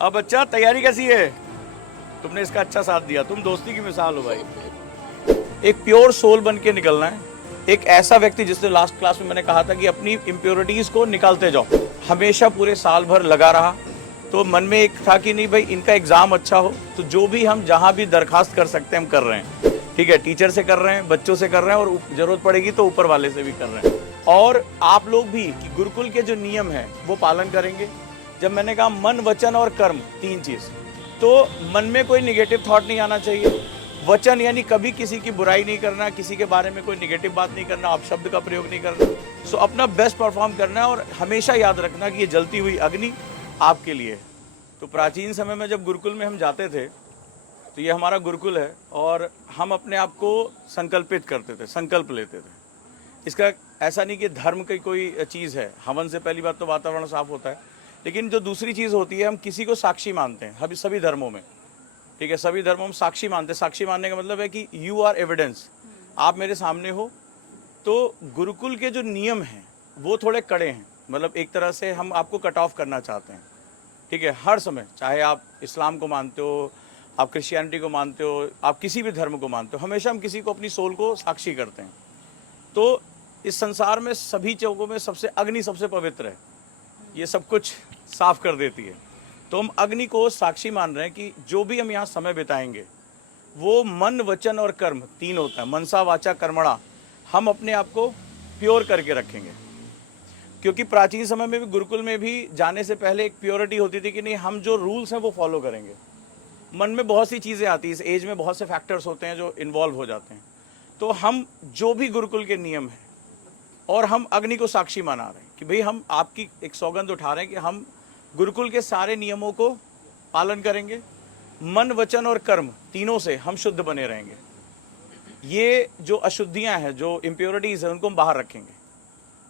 अब बच्चा तैयारी कैसी है? तुमने इसका अच्छा साथ दिया, तुम दोस्ती की मिसाल हो भाई। एक प्योर सोल बन के निकलना है, एक ऐसा व्यक्ति जिसने लास्ट क्लास में मैंने कहा था कि अपनी इम्प्योरिटीज को निकालते जाओ। हमेशा पूरे साल भर लगा रहा, तो मन में एक था कि नहीं भाई इनका एग्जाम अच्छा हो, तो जो भी हम जहां भी दरखास्त कर सकते हैं हम कर रहे हैं। ठीक है, टीचर से कर रहे हैं, बच्चों से कर रहे हैं, और जरूरत पड़ेगी तो ऊपर वाले से भी कर रहे हैं। और आप लोग भी कि गुरुकुल के जो नियम है वो पालन करेंगे। जब मैंने कहा मन वचन और कर्म, तीन चीज, तो मन में कोई निगेटिव थॉट नहीं आना चाहिए। वचन यानी कभी किसी की बुराई नहीं करना, किसी के बारे में कोई निगेटिव बात नहीं करना, अपशब्द का प्रयोग नहीं करना। सो अपना बेस्ट परफॉर्म करना है, और हमेशा याद रखना कि ये जलती हुई अग्नि आपके लिए है। तो प्राचीन समय में जब गुरुकुल में हम जाते थे, तो ये हमारा गुरुकुल है, और हम अपने आप को संकल्पित करते थे, संकल्प लेते थे। इसका ऐसा नहीं कि धर्म की कोई चीज़ है, हवन से पहली बात तो वातावरण साफ होता है, लेकिन जो दूसरी चीज़ होती है, हम किसी को साक्षी मानते हैं। अभी सभी धर्मों में, ठीक है, सभी धर्मों में साक्षी मानते हैं। साक्षी मानने का मतलब है कि यू आर एविडेंस, आप मेरे सामने हो। तो गुरुकुल के जो नियम हैं वो थोड़े कड़े हैं, मतलब एक तरह से हम आपको कट ऑफ करना चाहते हैं। ठीक है, हर समय, चाहे आप इस्लाम को मानते हो, आप क्रिश्चियनिटी को मानते हो, आप किसी भी धर्म को मानते हो, हमेशा हम किसी को अपनी सोल को साक्षी करते हैं। तो इस संसार में सभी चौकों में सबसे अग्नि सबसे पवित्र है, ये सब कुछ साफ कर देती है। तो हम अग्नि को साक्षी मान रहे हैं कि जो भी हम यहाँ समय बिताएंगे वो मन वचन और कर्म तीन होता है, मनसा वाचा कर्मणा, हम अपने आप को प्योर करके रखेंगे। क्योंकि प्राचीन समय में भी गुरुकुल में भी जाने से पहले एक प्योरिटी होती थी कि नहीं, हम जो रूल्स हैं वो फॉलो करेंगे। मन में बहुत सी चीज़ें आती हैं, इस एज में बहुत से फैक्टर्स होते हैं जो इन्वॉल्व हो जाते हैं। तो हम जो भी गुरुकुल के नियम हैं, और हम अग्नि को साक्षी मना रहे हैं कि भाई हम आपकी एक सौगंध उठा रहे हैं कि हम गुरुकुल के सारे नियमों को पालन करेंगे, मन वचन और कर्म तीनों से हम शुद्ध बने रहेंगे। ये जो अशुद्धियां हैं, जो इम्प्योरिटीज हैं, उनको हम बाहर रखेंगे।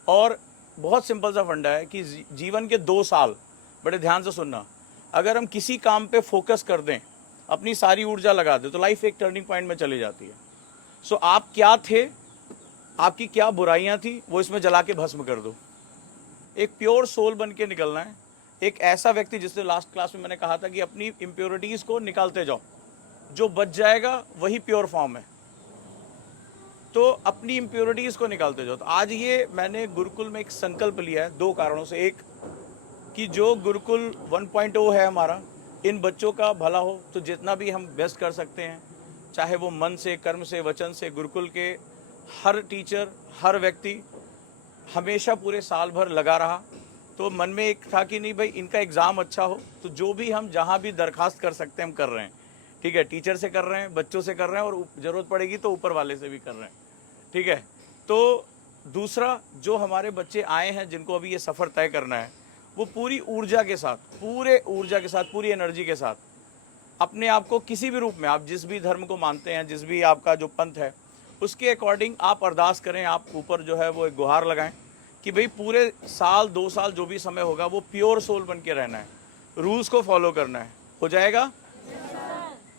और बहुत सिंपल सा फंडा है कि जीवन के 2 साल, बड़े ध्यान से सुनना, अगर हम किसी काम पे फोकस कर दें, अपनी सारी ऊर्जा लगा दें, तो लाइफ एक टर्निंग पॉइंट में चली जाती है। सो आप क्या थे, आपकी क्या बुराइयां थी, वो इसमें जला के भस्म कर दो। एक प्योर सोल बन के निकलना है, एक ऐसा व्यक्ति जिसने लास्ट क्लास में मैंने कहा था कि अपनी इम्प्योरिटीज को निकालते जाओ, जो बच जाएगा वही प्योर फॉर्म है। तो अपनी इम्प्योरिटीज को निकालते जाओ। तो आज ये मैंने गुरुकुल में एक संकल्प लिया है 2 कारणों से। एक कि जो गुरुकुल 1.0 है हमारा, इन बच्चों का भला हो, तो जितना भी हम बेस्ट कर सकते हैं, चाहे वो मन से, कर्म से, वचन से, गुरुकुल के हर टीचर, हर व्यक्ति हमेशा पूरे साल भर लगा रहा। तो मन में एक था कि नहीं भाई इनका एग्ज़ाम अच्छा हो, तो जो भी हम जहाँ भी दरखास्त कर सकते हैं हम कर रहे हैं। ठीक है, टीचर से कर रहे हैं, बच्चों से कर रहे हैं, और ज़रूरत पड़ेगी तो ऊपर वाले से भी कर रहे हैं। ठीक है, तो दूसरा, जो हमारे बच्चे आए हैं जिनको अभी ये सफ़र तय करना है, वो पूरी ऊर्जा के साथ, पूरे ऊर्जा के साथ, पूरी एनर्जी के साथ अपने आप को किसी भी रूप में, आप जिस भी धर्म को मानते हैं, जिस भी आपका जो पंथ है, उसके अकॉर्डिंग आप अरदास करें, आप ऊपर जो है वो एक गुहार लगाएं कि भाई पूरे साल 2 साल जो भी समय होगा वो प्योर सोल बन के रहना है, रूल्स को फॉलो करना है। हो जाएगा?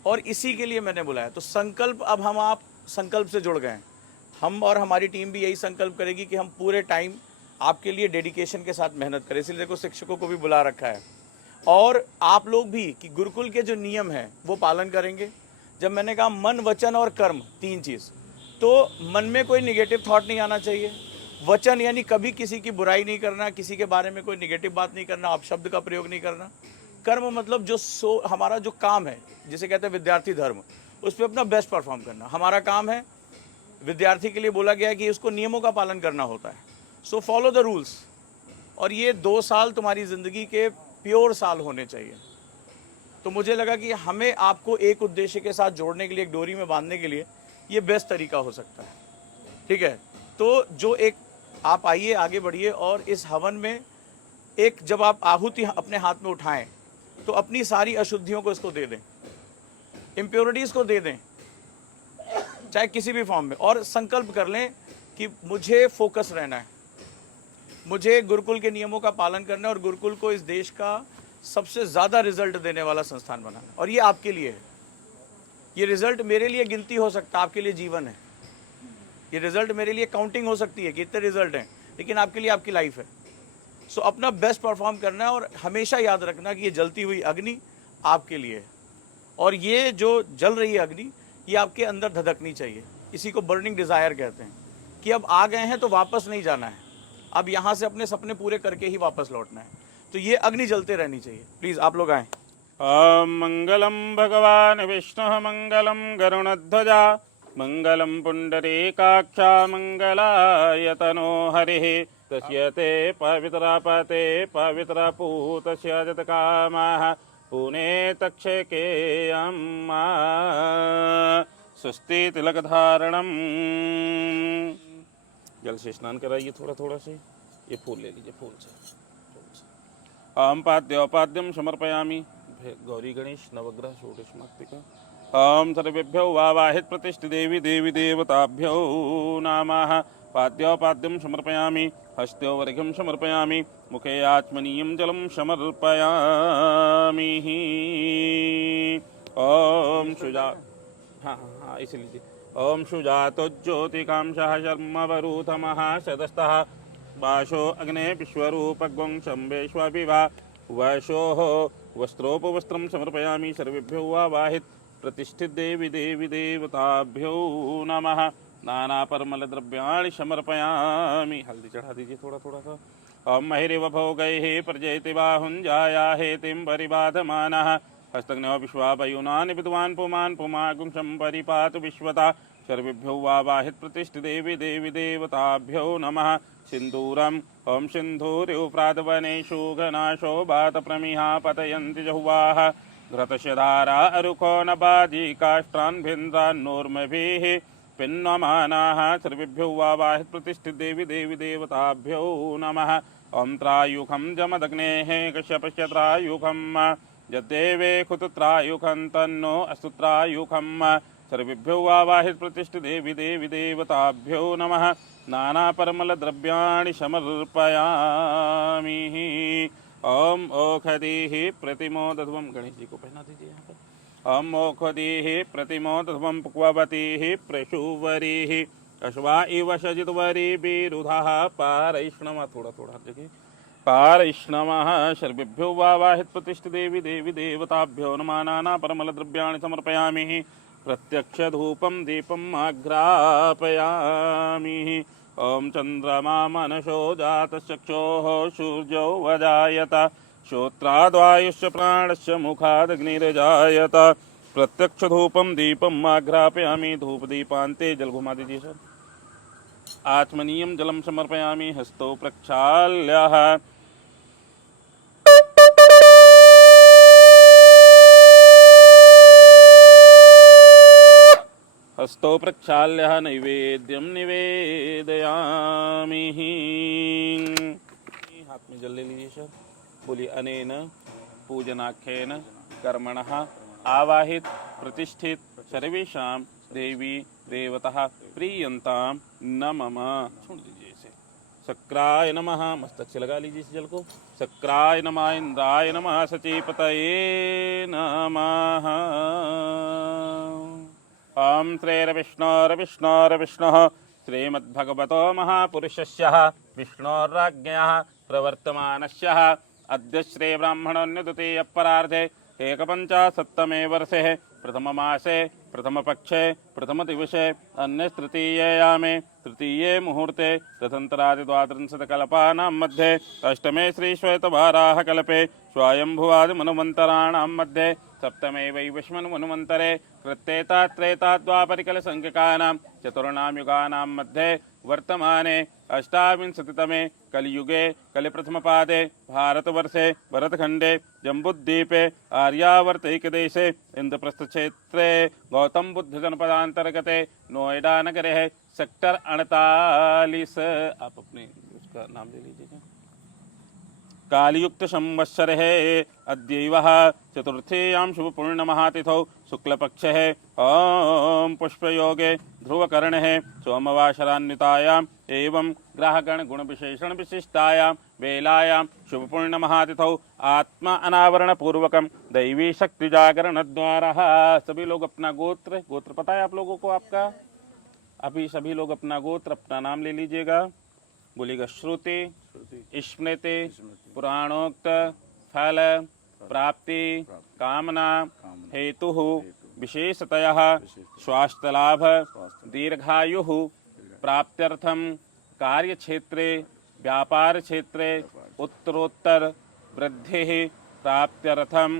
और इसी के लिए मैंने बुलाया। तो संकल्प, अब हम आप संकल्प से जुड़ गए हैं। हम और हमारी टीम भी यही संकल्प करेगी कि हम पूरे टाइम आपके लिए डेडिकेशन के साथ मेहनत करें। इसलिए देखो शिक्षकों को भी बुला रखा है, और आप लोग भी कि गुरुकुल के जो नियम हैं वो पालन करेंगे। जब मैंने कहा मन वचन और कर्म, तीन चीज़, तो मन में कोई निगेटिव थॉट नहीं आना चाहिए। वचन यानी कभी किसी की बुराई नहीं करना, किसी के बारे में कोई निगेटिव बात नहीं करना, अपशब्द का प्रयोग नहीं करना। कर्म मतलब जो हमारा जो काम है, जिसे कहते हैं विद्यार्थी धर्म, उस पर अपना बेस्ट परफॉर्म करना हमारा काम है। विद्यार्थी के लिए बोला गया है कि उसको नियमों का पालन करना होता है। So follow the rules. और ये 2 साल तुम्हारी ज़िंदगी के प्योर साल होने चाहिए। तो मुझे लगा कि हमें आपको एक उद्देश्य के साथ जोड़ने के लिए, एक डोरी में बांधने के लिए ये बेस्ट तरीका हो सकता है। ठीक है, तो जो एक आप आइए, आगे बढ़िए, और इस हवन में एक जब आप आहुति अपने हाथ में उठाएं, तो अपनी सारी अशुद्धियों को इसको दे दें, इम्प्योरिटीज़ को दे दें, चाहे किसी भी फॉर्म में, और संकल्प कर लें कि मुझे फोकस रहना है, मुझे गुरुकुल के नियमों का पालन करना है, और गुरुकुल को इस देश का सबसे ज़्यादा रिजल्ट देने वाला संस्थान बनाना है। और ये आपके लिए है। ये रिजल्ट मेरे लिए गिनती हो सकता है, आपके लिए जीवन है। ये रिजल्ट मेरे लिए काउंटिंग हो सकती है कि इतने रिजल्ट हैं, लेकिन आपके लिए आपकी लाइफ है। सो अपना बेस्ट परफॉर्म करना है और हमेशा याद रखना कि ये जलती हुई अग्नि आपके लिए है और ये जो जल रही है अग्नि ये आपके अंदर धधकनी चाहिए। इसी को बर्निंग डिज़ायर कहते हैं कि अब आ गए हैं तो वापस नहीं जाना है, अब यहाँ से अपने सपने पूरे करके ही वापस लौटना है। तो ये अग्नि जलते रहनी चाहिए। प्लीज़ आप लोग आएँ। ॐ मङ्गलं भगवान् विष्णुः मङ्गलं गरुणध्वजा मङ्गलं पुण्डरीकाक्षा मङ्गलायतनो हरिः तस्य ते पवित्रापते पवित्रपूतस्य जतकामाः पुने तक्षके अम्मा स्वस्ति तिलकधारणम्। जल से स्नान कराइए थोड़ा थोड़ा से। ये फूल ले लीजिए, फूल से। ॐ पाद्योपाद्यं समर्पयामि। गौरी गणेश नवग्रह षोडशमात्रिका। ॐ सर्वेभ्यो वावाहित प्रतिष्ठि देवी देवी देवताभ्यो नमः। पाद्योपाद्यं समर्पयामि। हस्त्योवर्घ्यं समर्पयामि। मुखे आचमनीयं जलं समर्पयामि। ॐ सुजा हाँ इसे लीजिए। ॐ सुजातो ज्योतिकांशः शर्मवरूथमः सदस्तः वाशो अग्ने विश्वरूपग्वं शम्भेष्वभिवा वशोः वस्त्रोपवस्त्रं समर्पयामि। सर्वेभ्यो वावाहित प्रतिष्ठित देवी देवी देवताभ्यो नमः। नानापरमलद्रव्याणि समर्पयामि। हल्दी चढ़ा दीजिए थोड़ा थोड़ा सा। ॐ महिरिव भोगैः प्रजयति बाहुञ्जाया हेतिं परिबाधमानः हस्तग्नौ विश्वावयुनानि विद्वान् पुमान् पुमागुंशं परिपातु विश्वता। सर्वेभ्यो वावाहित प्रतिष्ठित देवी देवी देवताभ्यो नमः। सिन्दूरम् ॐ सिन्धूर्युप्रातवनेषु घनाशो बातप्रमिहा पतयन्ति जहुवाः घृतस्य धारा अरुको नबाजी काष्ठान् भिन्दान्नूर्मभिः पिन्वमानाः। सर्वेभ्यो वावाहित प्रतिष्ठित देवी देवी देवताभ्यो नमः। ॐ त्रायुखं जमदग्नेः कश्यपस्य त्रायुखं यद्देवे खुतत्रायुखं तन्नो अस्तु त्रायुखम्। सर्वेभ्यो वावाहित प्रतिष्ठित देवी देवी देवताभ्यो नमः। नानापरमलद्रव्याणि समर्पयामि। ॐ ओषधीः प्रतिमोदध्वं गणेश जी को पहना दीजिए यहाँ पर। ॐ ओषधीः प्रतिमोदध्वं पुक्ववतीः प्रसूवरीः अश्वा इव सजितवरी विरुधः पारैष्णवः थोड़ा थोड़ा जगह पारैष्णवः। सर्वेभ्यो वावाहित प्रतिष्ठित देवी देवी देवताभ्यो नमः। नानापरमलद्रव्याणि समर्पयामि। प्रत्यक्षधूपं दीपम् आघ्रापयामि। ॐ चन्द्रमा मनसो जातश्चक्षोः सूर्यो वजायत श्रोत्राद्वायुश्च प्राणस्य मुखादग्निर्जायत। प्रत्यक्षधूपं दीपम् आघ्रापयामि। धूपदीपान्ते जल घुमा दीजिए सर। आचमनीयं जलं समर्पयामि। हस्तौ प्रक्षाल्यः हस्तौ प्रक्षाल्यः नैवेद्यं निवेदयामि। हाथ में जल ले लीजिए सर। बोलिए अनेन पूजनाख्येन कर्मणः आवाहित प्रतिष्ठित सर्वेषां देवी देवतः प्रीयन्तां न मम। छोड़ दीजिए इसे। शक्राय नमः। मस्तक से लगा लीजिए इस जल को। शक्राय नमः। इंद्राय नमः। सचीपतये नमः। ॐ श्रीर्विष्णोर्विष्णोर्विष्णुः श्रीमद्भगवतो महापुरुषस्य विष्णोराज्ञः प्रवर्तमानस्य अद्य श्रीब्राह्मणोन्यद्वितीयपरार्धे एकपञ्चाशत्तमे वर्षे प्रथममासे प्रथमपक्षे प्रथमदिवसे अन्यस्तृतीययामे तृतीये मुहूर्ते तदन्तरादिद्वात्रिंशत्कल्पानां मध्ये अष्टमे श्रीश्वेतवाराहकल्पे स्वायम्भुवादिमनुमन्तराणां मध्ये सप्तमे वैवस्वन्मन्वन्तरे कृत्येतात्रेताद्वापरिकलसंख्यकानां चतुर्णां युगानां मध्ये वर्तमाने अष्टाविंशतितमे कलियुगे कलिप्रथमपादे भारतवर्षे भरतखण्डे जम्बुद्वीपे आर्यावर्तैकदेशे इन्द्रप्रस्थक्षेत्रे गौतम बुद्ध जनपदान्तर्गते नोएडा नगरे है सेक्टर 48। आप अपने उसका नाम ले लीजिएगा। कालयुक्त संवत्सर है अद्यैव चतुर्थीयां शुभपूर्णमहातिथौ शुक्लपक्ष है ओम पुष्पयोगे ध्रुवकर्ण है सोमवासरान्वितायाम एवं ग्रहगण गुण विशेषण विशिष्टायाम वेलायाम शुभपूर्णमहातिथौ आत्मा अनावरण पूर्वकम दैवी शक्ति जागरण द्वारा। सभी लोग अपना गोत्र पता है आप लोगों को आपका? अभी सभी लोग अपना गोत्र अपना नाम ले लीजिएगा। बोलिएगा श्रुति स्मृति पुराणोक्त फल प्राप्ति कामना हेतु विशेषतः स्वास्थ्य लाभ दीर्घायु प्राप्त्यर्थम कार्यक्षेत्रे व्यापार क्षेत्रे उत्तरोत्तर वृद्धि प्राप्त्यर्थम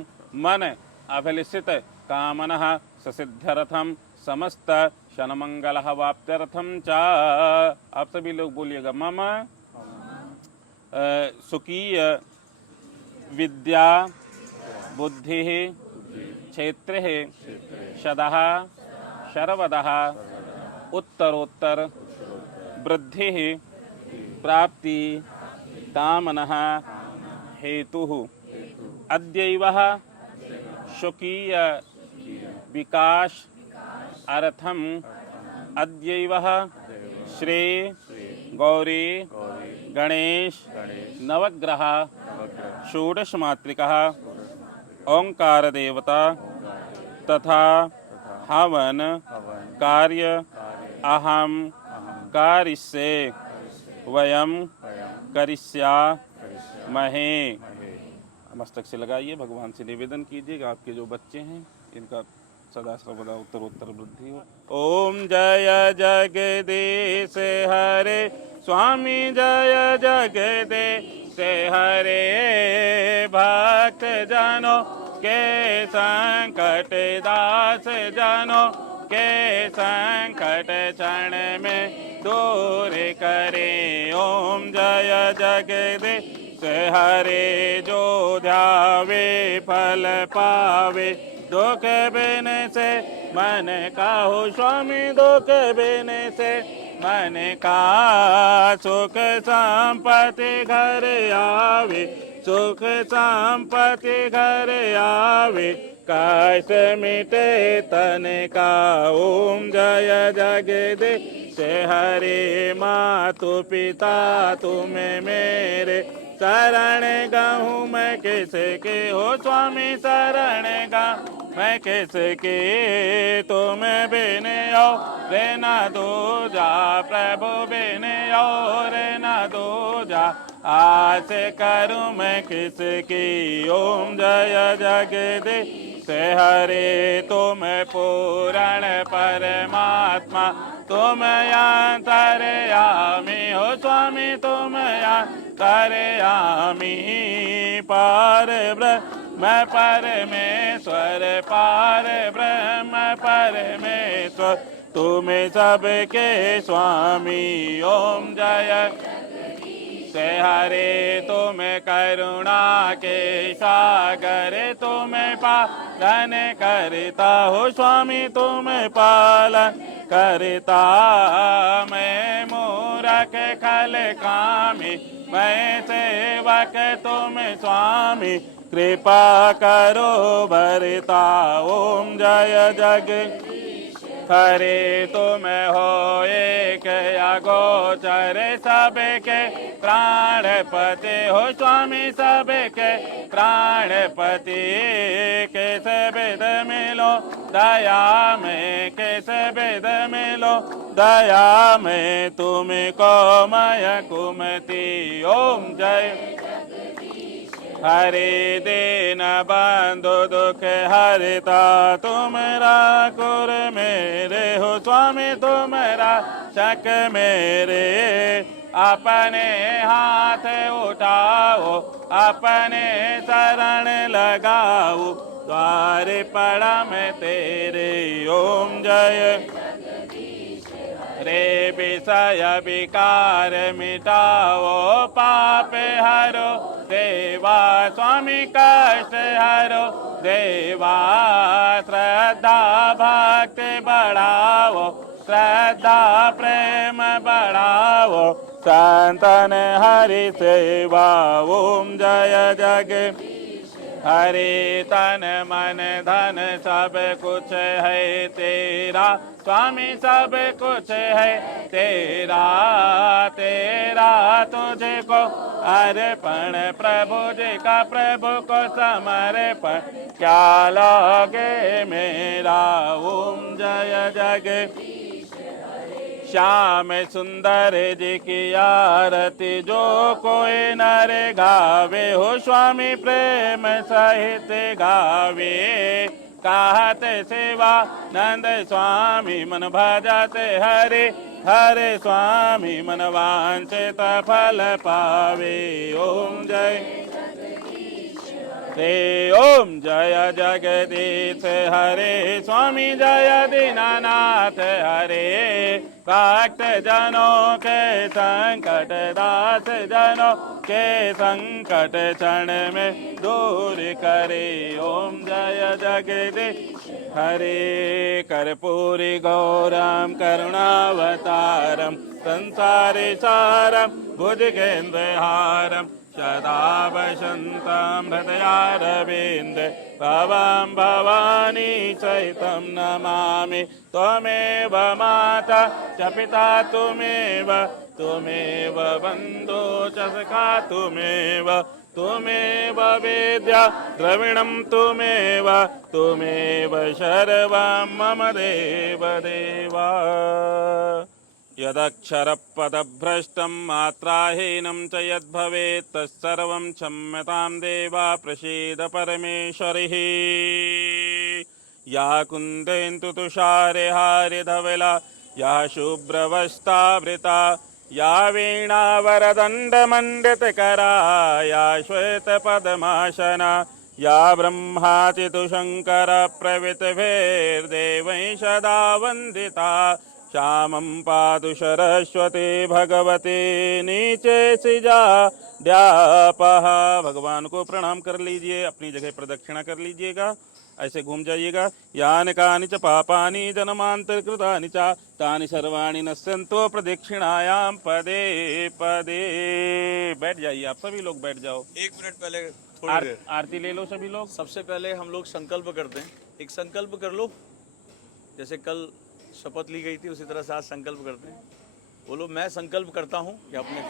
मन अभिलषित कामनः ससिद्ध्यर्थम समस्त शनमंगल वाप्त्यर्थम च। आप सभी लोग बोलिएगा मम सुकीय विद्या बुद्धि क्षेत्र सदः शर्वदः उत्तरोत्तर वृद्धि प्राप्ति कामनः हेतुः अद्यैव स्वकीय विकास अर्थम अद्यैव श्री गौरी गणेश नवग्रह षोडश मातृका ओंकार देवता तथा हवन कार्य अहम कारिष्ये वयम करिष्यामहे। मस्तक से लगाइए, भगवान से निवेदन कीजिएगा आपके जो बच्चे हैं इनका सदा सर्वदा उत्तरोत्तर वृद्धि हो। ओम जय जगदीश हरे स्वामी जय जगदीश हरे भक्त जनों के संकट दास जनों के संकट क्षण में दूर करे। ओम जय जगदीश हरे जो ध्यावे फल पावे दुख बिन से मन का हो स्वामी दुख बिन से मन का सुख संपत्ति घर आवे सुख संपत्ति घर आवे कष्ट मिटे तन का। ओम जय जगदीश हरे मातु पिता तुम्हें मेरे शरण गाऊं मैं किसके हो स्वामी शरण गाऊं मैं किसके तुम बिन आओ रे ना दो जा प्रभु बिन आओ रे ना दो जा आस करूं मैं किसकी। ओम जय जगदीश हरे तुम पूर्ण परमात्मा तुम अंतर्यामी हो स्वामी तुम अंतर्यामी पार ब्रह्म परमेश्वर पार ब्रह्म परमेश्वर तुम सबके स्वामी। ओम जय से हरे तुम करुणा के सागर तुम पालन करता हो स्वामी तुम पालन करता। मैं मूरख खल कामी मैं सेवक तुम स्वामी कृपा करो भरता। ओम जय जग हरे तुम हो एक अगोचर सबके प्राणपति हो स्वामी सबके प्राणपति कैसे विध मिलो दया में कैसे विध मिलो दया में तुमको मय कुमति। ओम जय हरे दीन बंधु दुख हरता तुमरा कुर मेरे हो स्वामी तुमरा शक मेरे अपने हाथ उठाओ अपने शरण लगाओ द्वार पड़ा मैं तेरे। ओम जय रे विषय विकार मिटाओ पाप हरो देवा स्वामी कष्ट हरो देवा श्रद्धा भक्ति बढ़ाओ श्रद्धा प्रेम बढ़ाओ संतन हरि सेवा। ओम जय जग हरे तन मन धन सब कुछ है तेरा स्वामी सब कुछ है तेरा तेरा तुझको अर्पण प्रभु जी का प्रभु को समर्पण क्या लगे मेरा। ओम जय जग श्याम सुंदर जी की आरती जो कोई नर गावे हो स्वामी प्रेम सहित गावे कहते सेवा नंद स्वामी मन भजते हरे हरे स्वामी मन वांछित फल पावे ओम जय रे ओम जय जगदीश हरे स्वामी जय दीनानाथ हरे भक्त जनों के संकट दास जनों के संकट क्षण में दूर करे ओम जय जगदीश हरे कर्पूरी गौरम करुणावतारम संसारे सारम भुजगेन्द्रहारम सदा वसन्तं हृदयारविन्द भवं भवानी सहितं नमामि त्वमेव माता च पिता त्वमेव बन्धो च सखा त्वमेव वेद्या द्रविणं त्वमेव सर्वं मम देवदेवा यदक्षरपदभ्रष्टं मात्राहीनं च यद्भवेत् तत्सर्वं क्षम्यतां देवा प्रसीद परमेश्वरिः या कुन्देन्दु तुषारे हारिधवला या शुभ्रवस्त्रावृता या वीणावरदण्डमण्डितकरा या श्वेतपद्मासना या ब्रह्माचितुशङ्करप्रभृतिभिर्देवैः सदा वन्दिता श्यामं पातु सरस्वती भगवती नीचे सिजा द्यापः। भगवान को प्रणाम कर लीजिए, अपनी जगह प्रदक्षिणा कर लीजिएगा, ऐसे घूम जाइएगा। यानि कानि च पापानि जन्मान्तरकृतानि च तानि सर्वाणि नश्यन्तो प्रदक्षिणायां पदे पदे। बैठ जाइए, आप सभी लोग बैठ जाओ। 1 मिनट पहले थोड़ी देर आरती ले लो सभी लोग। सबसे पहले हम लोग संकल्प करते हैं। एक संकल्प कर लो, जैसे कल शपथ ली गई थी उसी तरह से आज संकल्प करते हैं। बोलो, मैं संकल्प करता हूँ कि अपने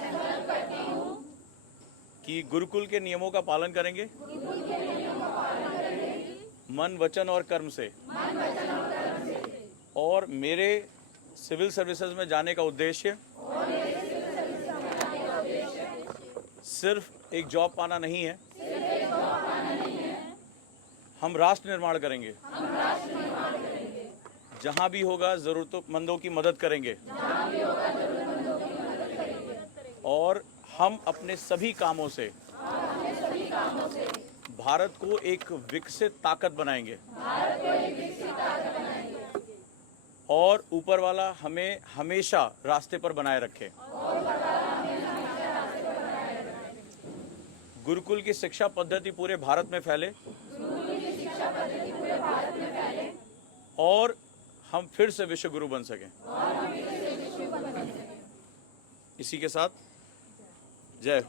कि गुरुकुल के नियमों का पालन करेंगे मन वचन और कर्म से, और मेरे सिविल सर्विसेज में जाने का उद्देश्य सिर्फ एक जॉब पाना नहीं है, हम राष्ट्र निर्माण करेंगे। जहां भी होगा जरूरतमंदों की मदद करेंगे और हम अपने सभी कामों से भारत को एक विकसित ताकत बनाएंगे और ऊपर वाला हमें हमेशा रास्ते पर बनाए रखे। गुरुकुल की शिक्षा पद्धति पूरे भारत में फैले और हम फिर से विश्व गुरु बन सकें। इसी के साथ जय हो।